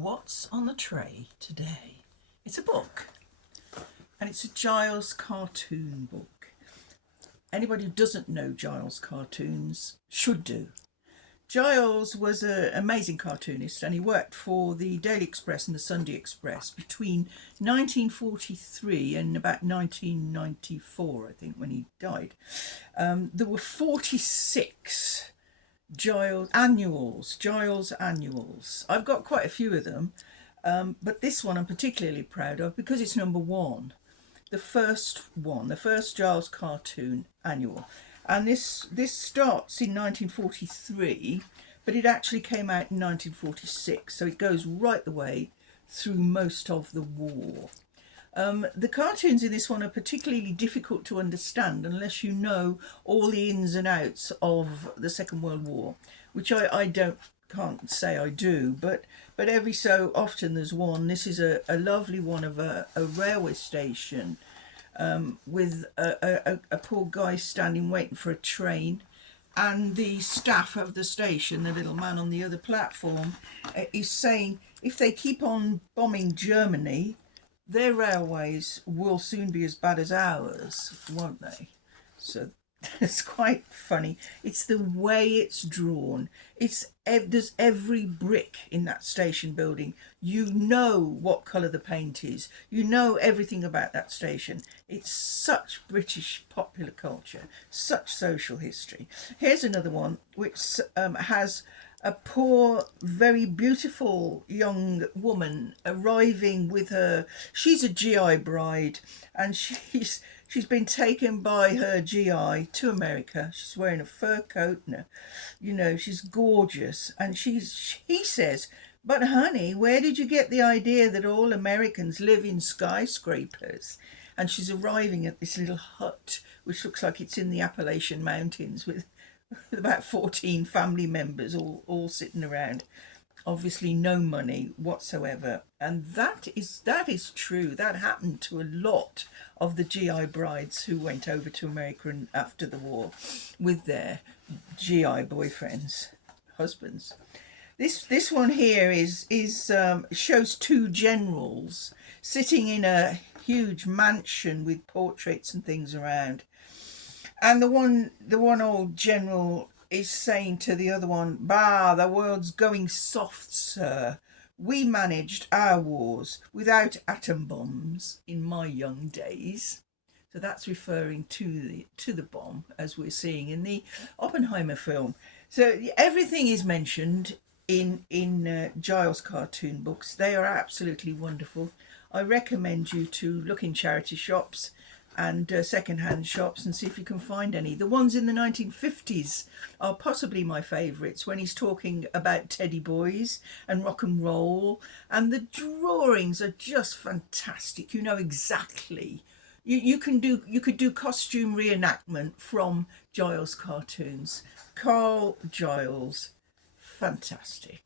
What's on the tray today? It's a book, and it's a Giles cartoon book. Anybody who doesn't know Giles cartoons should do. Giles was an amazing cartoonist, and he worked for the Daily Express and the Sunday Express between 1943 and about 1994, I think, when he died. There were 46 Giles annuals. I've got quite a few of them, but this one I'm particularly proud of because it's number one. The first Giles cartoon annual. And this starts in 1943, but it actually came out in 1946, so it goes right the way through most of the war. The cartoons in this one are particularly difficult to understand unless you know all the ins and outs of the Second World War, which I can't say I do, but every so often there's one. This is a lovely one of a railway station, with a poor guy standing waiting for a train, and the staff of the station, the little man on the other platform, is saying if they keep on bombing Germany, their railways will soon be as bad as ours, won't they? So it's quite funny. It's the way it's drawn. There's every brick in that station building. You know what colour the paint is. You know everything about that station. It's such British popular culture, such social history. Here's another one which has a poor, very beautiful young woman arriving with she's a GI bride, and she's been taken by her GI to America. She's wearing a fur coat and she's gorgeous, and he says, "But honey, where did you get the idea that all Americans live in skyscrapers?" And she's arriving at this little hut which looks like it's in the Appalachian Mountains with about 14 family members all sitting around. Obviously no money whatsoever. And that is true. That happened to a lot of the GI brides who went over to America after the war with their GI boyfriends, husbands. This one here shows two generals sitting in a huge mansion with portraits and things around. And the one old general is saying to the other one, "Bah, the world's going soft, sir. We managed our wars without atom bombs in my young days." So that's referring to the bomb, as we're seeing in the Oppenheimer film. So everything is mentioned in Giles cartoon books. They are absolutely wonderful. I recommend you to look in charity shops and second-hand shops and see if you can find any. The ones in the 1950s are possibly my favourites, when he's talking about teddy boys and rock and roll, and the drawings are just fantastic. You know exactly. You could do costume reenactment from Giles cartoons. Carl Giles, fantastic.